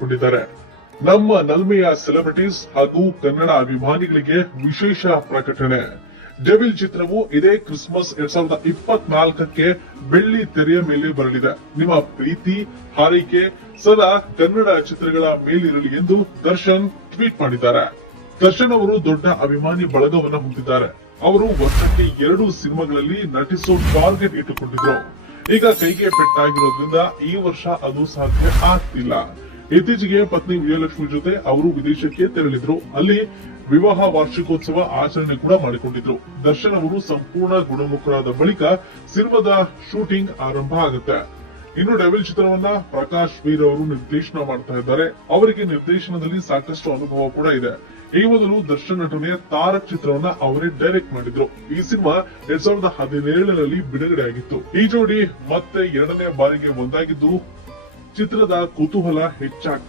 ಕೊಂಡಿದ್ದಾರೆ. ನಮ್ಮ ನಲ್ಮೆಯ ಸೆಲೆಬ್ರಿಟೀಸ್ ಹಾಗೂ ಕನ್ನಡ ಅಭಿಮಾನಿಗಳಿಗೆ ವಿಶೇಷ ಪ್ರಕಟಣೆ. ಡೆವಿಲ್ ಚಿತ್ರವು ಇದೇ ಕ್ರಿಸ್ಮಸ್ 2024ಕ್ಕೆ ಬೆಳ್ಳಿ ತೆರೆಯ ಮೇಲೆ ಬರಲಿದೆ. ನಿಮ್ಮ ಪ್ರೀತಿ ಹಾರೈಕೆ ಸದಾ ಕನ್ನಡ ಚಿತ್ರಗಳ ಮೇಲಿರಲಿ ಎಂದು ದರ್ಶನ್ ಟ್ವೀಟ್ ಮಾಡಿದ್ದಾರೆ. ದರ್ಶನ್ ಅವರು ದೊಡ್ಡ ಅಭಿಮಾನಿ ಬಳಗವನ್ನ ಹೊಂದಿದ್ದಾರೆ. ಅವರು ವರ್ಷಕ್ಕೆ 2 ಸಿನಿಮಾಗಳಲ್ಲಿ ನಟಿಸೋ ಟಾರ್ಗೆಟ್ ಇಟ್ಟುಕೊಂಡಿದ್ರು. ಈಗ ಕೈಗೆ ಪೆಟ್ಟಾಗಿರೋದ್ರಿಂದ ಈ ವರ್ಷ ಅದು ಸಾಧ್ಯ ಆಗ್ತಿಲ್ಲ. ಇತ್ತೀಚೆಗೆ ಪತ್ನಿ ವಿಜಯಲಕ್ಷ್ಮಿ ಜೊತೆ ಅವರು ವಿದೇಶಕ್ಕೆ ತೆರಳಿದ್ರು. ಅಲ್ಲಿ ವಿವಾಹ ವಾರ್ಷಿಕೋತ್ಸವ ಆಚರಣೆ ಕೂಡ ಮಾಡಿಕೊಂಡಿದ್ರು. ದರ್ಶನ್ ಅವರು ಸಂಪೂರ್ಣ ಗುಣಮುಖರಾದ ಬಳಿಕ ಸಿನಿಮಾದ ಶೂಟಿಂಗ್ ಆರಂಭ ಆಗುತ್ತೆ. ಇನ್ನು ಡೆವಿಲ್ ಚಿತ್ರವನ್ನ ಪ್ರಕಾಶ್ ವೀರ್ ಅವರು ನಿರ್ದೇಶನ ಮಾಡ್ತಾ ಇದ್ದಾರೆ. ಅವರಿಗೆ ನಿರ್ದೇಶನದಲ್ಲಿ ಸಾಕಷ್ಟು ಅನುಭವ ಕೂಡ ಇದೆ. ಈ ಮೊದಲು ದರ್ಶನ್ ನಟನೆಯ ತಾರಕ್ ಚಿತ್ರವನ್ನ ಅವರೇ ಡೈರೆಕ್ಟ್ ಮಾಡಿದ್ರು. ಈ ಸಿನಿಮಾ 2017ರಲ್ಲಿ ಬಿಡುಗಡೆ ಆಗಿತ್ತು. ಈ ಜೋಡಿ ಮತ್ತೆ 2ನೇ ಬಾರಿಗೆ ಒಂದಾಗಿದ್ದು ಚಿತ್ರದ ಕುತೂಹಲ ಹೆಚ್ಚಾಗ್ತಿದೆ.